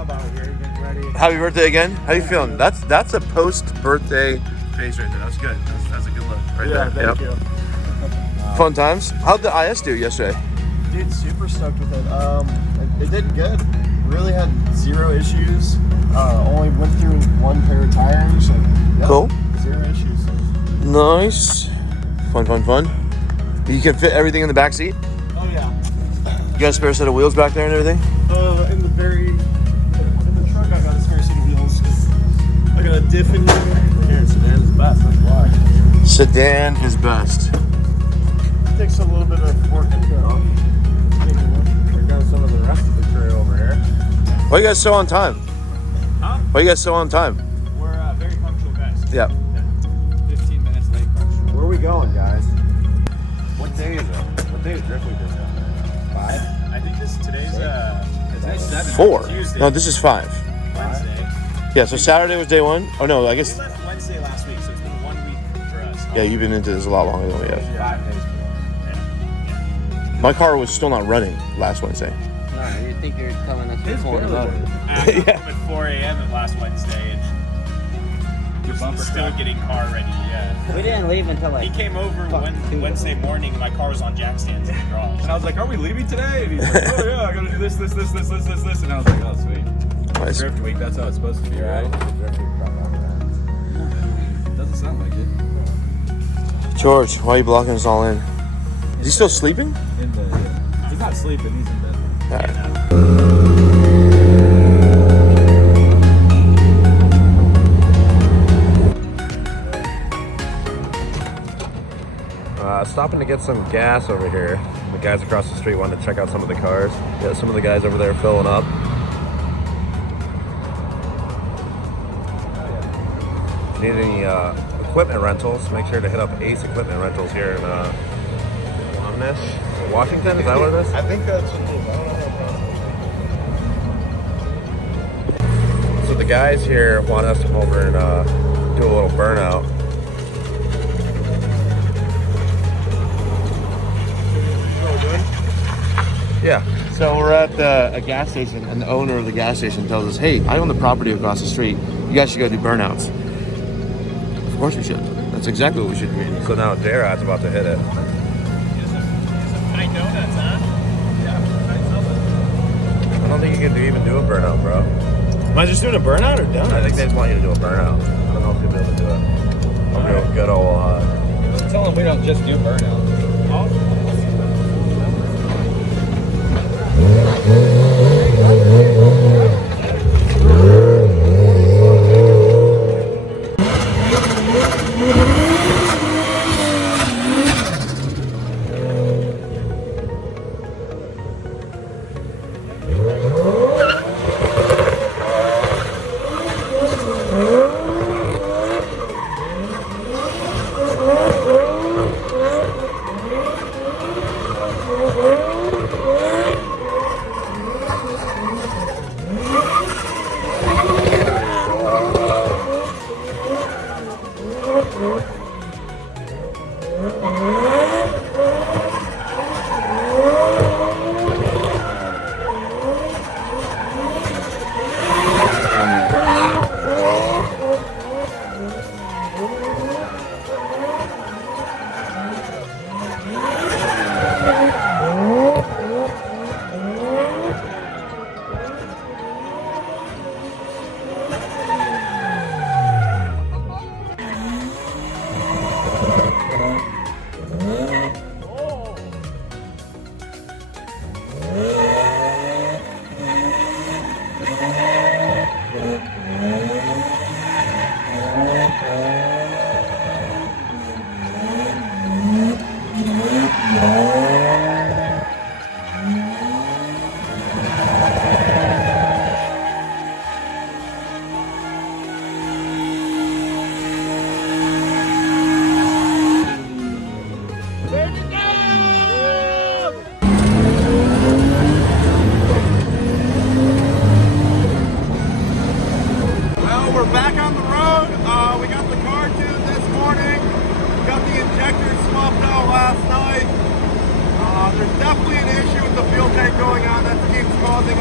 job out here, getting ready. Happy birthday again. How you feeling? That's a post-birthday face right there. That's good. That's a good look right there. Thank you. Fun times. How'd the IS do yesterday? Dude, super stoked with it. It did good. Really had zero issues. Only went through one pair of tires. And, Cool. 0 issues. Nice. Fun. You can fit everything in the back seat? Oh yeah. You got a spare set of wheels back there and everything? In the truck I got a spare set of wheels. I got a diff in here. Here, sedan is best, that's why. Sedan is best. Takes a little bit of working though. We got some of the rest of the crew over here. Why are you guys so on time? Huh? Why are you guys so on time? We're very punctual guys. Yeah. 15 minutes late punctual. Where are we going, guys? What day is it? What day is Driftweek this year? 5? I think today's 7. 4. Tuesday. No, this is 5. Wednesday. Yeah, so Saturday was day 1. Oh no, I guess. We left Wednesday last week, so it's been 1 week for us. Yeah, you've been into this a lot longer than we have. 5 days. My car was still not running last Wednesday. No, you think you're telling us It's before the barely motor. I woke up at 4 a.m. last Wednesday, and Your bumper still getting car ready. Yeah. We didn't leave until He like came over Wednesday morning, and my car was on jack stands in the garage. And I was like, are we leaving today? And he's like, oh yeah, I gotta do this. And I was like, oh sweet. Nice. Drift week, that's how it's supposed to be, right? Doesn't sound like it. George, why are you blocking us all in? Is he still sleeping? In the, he's not sleeping, he's in bed. All right. Stopping to get some gas over here. The guys across the street wanted to check out some of the cars. Yeah, some of the guys over there filling up. Need any equipment rentals? Make sure to hit up Ace Equipment Rentals here in Washington. Is that what it is? I think that's what it is. I don't know. So the guys here want us to come over and do a little burnout. Yeah. So we're at a gas station, and the owner of the gas station tells us, "Hey, I own the property across the street. You guys should go do burnouts." Of course we should. That's exactly what we should be doing. So now J-Rod's about to hit it. Night donuts, huh? I don't think you can even do a burnout, bro. Am I just doing a burnout or donuts? I think they just want you to do a burnout. I don't know if you'll be able to do it. I'll do a good old. Tell him we don't just do burnout.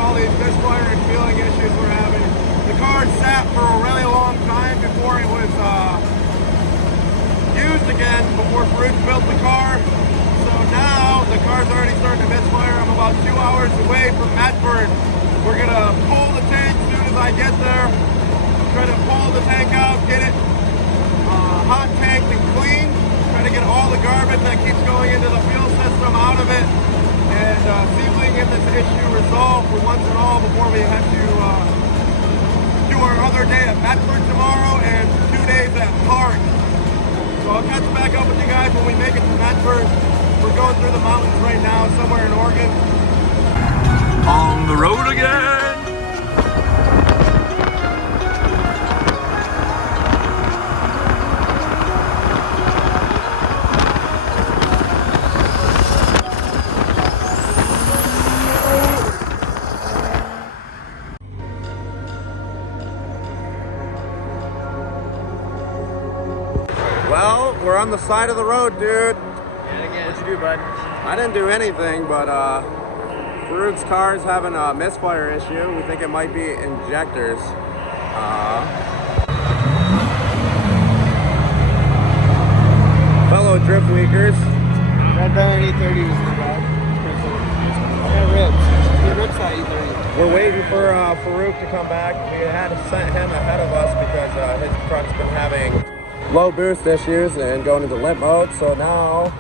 all these misfire and fueling issues we're having. The car sat for a really long time before it was used again, before Faruk built the car. So now the car's already starting to misfire. I'm about 2 hours away from Medford. We're gonna pull the tank as soon as I get there. Try to pull the tank out, get it hot tanked and clean. Try to get all the garbage that keeps going into the fuel system out of it. And see if we can get this issue resolved for once and all before we have to do our other day at Medford tomorrow and 2 days at Faruk. So I'll catch back up with you guys when we make it to Medford. We're going through the mountains right now, somewhere in Oregon. On the road again. Well, we're on the side of the road, dude. What'd you do, bud? I didn't do anything, but Faruk's car is having a misfire issue. We think it might be injectors. Fellow Driftweekers. That Baron E30 was the bad. I got ribs. He rips that E30. We're waiting for Faruk to come back. We had sent him ahead of us because his truck's been having low boost issues and going into limp mode. So now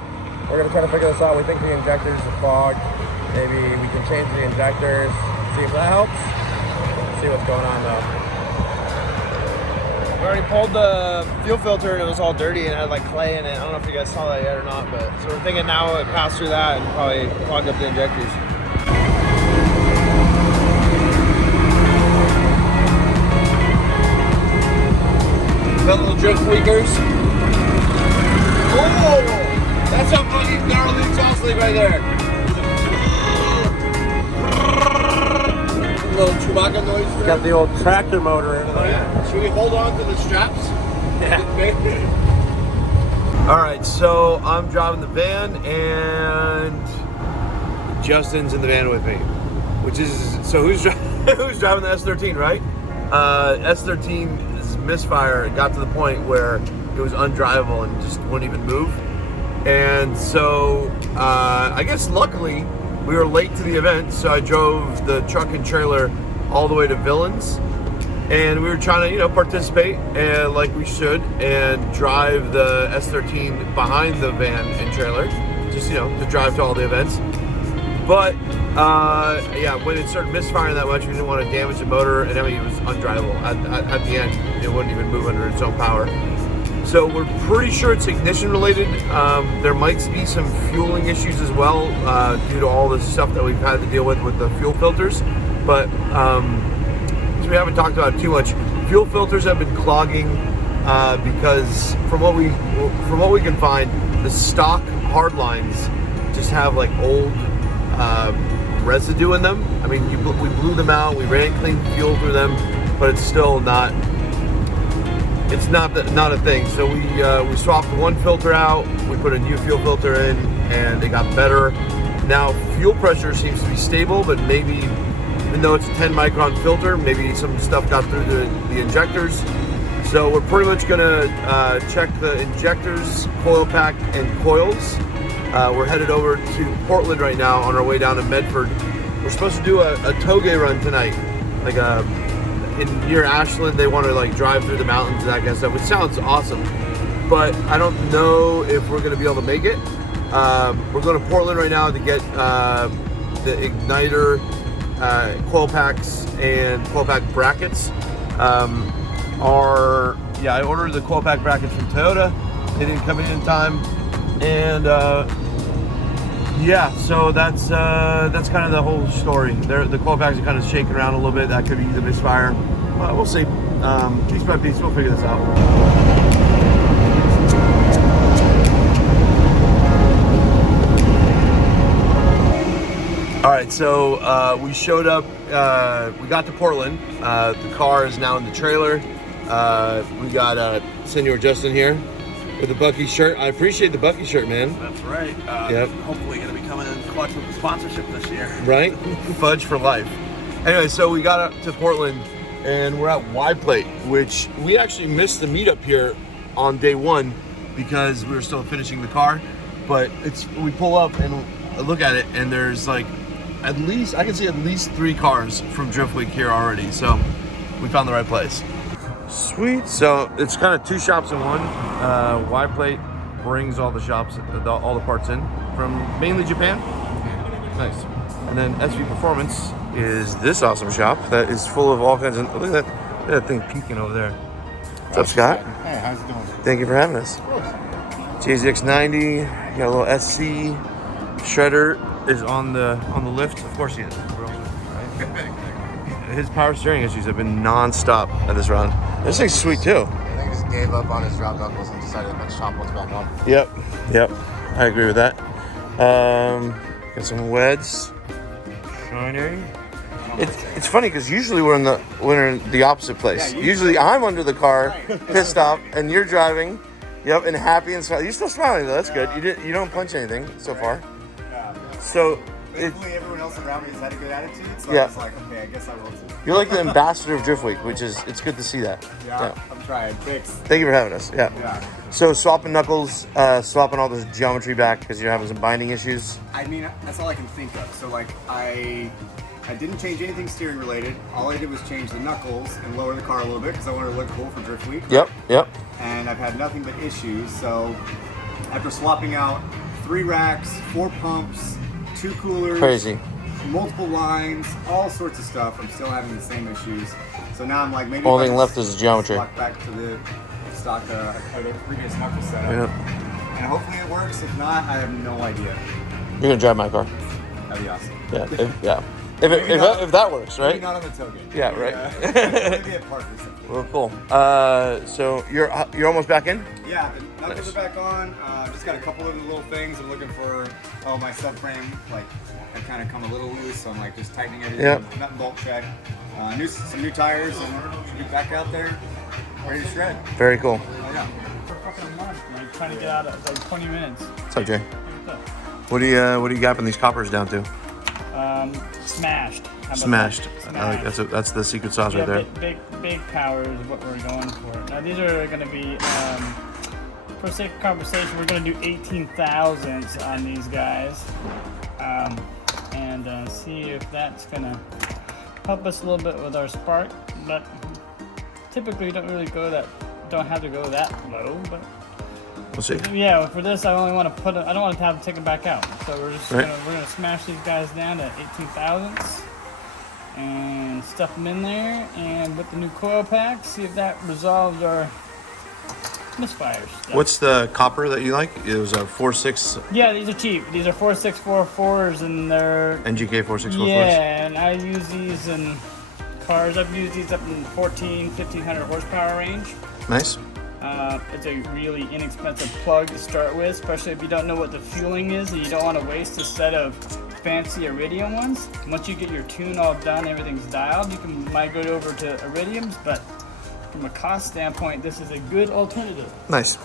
we're gonna try to figure this out. We think the injectors are clogged. Maybe we can change the injectors, see if that helps. See what's going on though. We already pulled the fuel filter and it was all dirty and had like clay in it. I don't know if you guys saw that yet or not, but so we're thinking now it passed through that and probably clogged up the injectors. Fellow Driftweekers. Oh, that's a fucking gnarly exhaust leak right there. A little Chewbacca noise. Got the old tractor motor in there. Yeah. Should we hold on to the straps? Yeah. All right, so I'm driving the van and Justin's in the van with me, which is, so who's driving the S13, right? S13's misfire got to the point where it was undrivable and just wouldn't even move. And so I guess luckily we were late to the event, so I drove the truck and trailer all the way to Villains, and we were trying to, participate and like we should, and drive the S13 behind the van and trailer, just to drive to all the events. But yeah, when it started misfiring that much, we didn't want to damage the motor, and I mean it was undrivable. At the end, it wouldn't even move under its own power. So we're pretty sure it's ignition related. There might be some fueling issues as well due to all the stuff that we've had to deal with the fuel filters. But we haven't talked about it too much. Fuel filters have been clogging because from what we can find, the stock hard lines just have like old residue in them. I mean, we blew them out, we ran clean fuel through them, but it's still not. It's not a thing. So we swapped one filter out, we put a new fuel filter in, and it got better. Now fuel pressure seems to be stable, but maybe even though it's a 10 micron filter, maybe some stuff got through the injectors. So we're pretty much gonna check the injectors, coil pack, and coils. We're headed over to Portland right now on our way down to Medford. We're supposed to do a Kugay run tonight, like near Ashland. They want to like drive through the mountains and that kind of stuff, which sounds awesome, but I don't know if we're going to be able to make it. We're going to Portland right now to get the igniter, coil packs, and coil pack brackets. I ordered the coil pack brackets from Toyota. They didn't come in time, and yeah, so that's kind of the whole story. The coil packs are kind of shaking around a little bit. That could be the misfire. We'll see. Piece by piece, we'll figure this out. All right, so we showed up. We got to Portland. The car is now in the trailer. We got Senor Justin here with the Bucky shirt. I appreciate the Bucky shirt, man. That's right. Yep. Hopefully going to be coming in clutch with the sponsorship this year. Right? Fudge for life. Anyway, so we got up to Portland and we're at Y Plate, which we actually missed the meetup here on day one because we were still finishing the car. But we pull up and look at it, and there's like I can see at least 3 cars from Driftweek here already. So we found the right place. Sweet. So it's kind of 2 shops in one. Y Plate brings all the shops, all the parts in from mainly Japan. Nice. And then SV Performance is this awesome shop that is full of all kinds of. Look at that thing peeking over there. What's up, Scott? Hey, how's it doing? Thank you for having us. JZX90, got a little SC. Shredder is on the lift. Of course he is. His power steering issues have been non-stop at this run. This thing's sweet too. I think he just gave up on his drop knuckles and decided to chop what's back on. Yep. I agree with that. Got some weds. Shiny. It's funny because usually we're in the opposite place. Yeah, usually I'm under the car, pissed off, and you're driving. Yep, and happy and smiling. You're still smiling though. That's good. You don't punch anything so far. Yeah. So Thankfully, everyone else around me has had a good attitude, so Yeah. I was like, okay, I guess I will too. you're like the ambassador of Driftweek, which is it's good to see that. Yeah, I'm trying. Thanks. Thank you for having us. Yeah. Yeah. So swapping knuckles, swapping all this geometry back because you're having some binding issues. I mean, that's all I can think of. So like, I didn't change anything steering related. All I did was change the knuckles and lower the car a little bit because I wanted to look cool for Driftweek. Yep. And I've had nothing but issues. So after swapping out 3 racks, 4 pumps, 2 coolers, Crazy. multiple lines, all sorts of stuff, I'm still having the same issues. So now I'm like, maybe Only if I thing left is geometry. swap back to the stock or the previous knuckle setup. Yep. And hopefully it works. If not, I have no idea. You're gonna drive my car. That'd be awesome. Yeah. If that works, Maybe right? not on the tailgate. Yeah, right. Maybe at park or something. Well, cool. So you're almost back in? Yeah, the knuckles Nice. are back on. Just got a couple of little things. I'm looking for, my subframe, like, had kind of come a little loose, so I'm like just tightening everything. Yep. Nut and bolt check. Some new tires, and should be back out there, ready to shred. Very cool. Oh, yeah. For fucking a month, like trying to get out of like 20 minutes. What's up, Jay? What's up? What do you gapping these coppers down to? Smashed. How about Smashed. that? I like that's the secret sauce Yeah, right there. big power is what we're going for. Now these are going to be, for sake of conversation, we're going to do 18 thousandths on these guys, and see if that's going to help us a little bit with our spark. But typically, we don't have to go that low. But We'll see. yeah, for this, I only want to I don't want to have to take them back out. So we're just Right. we're gonna smash these guys down to 18 thousandths and stuff them in there. And with the new coil pack, see if that resolves our misfires. Stuff. What's the copper that you like? It was a 4.6 Yeah, these are cheap. These are 4644s, and they're NGK 4.644s. yeah. And I use these in cars. I've used these up in 1500 horsepower range. Nice. It's a really inexpensive plug to start with, especially if you don't know what the fueling is and you don't want to waste a set of fancy iridium ones. Once you get your tune all done, everything's dialed, you can migrate over to iridiums, but from a cost standpoint, this is a good alternative. Nice.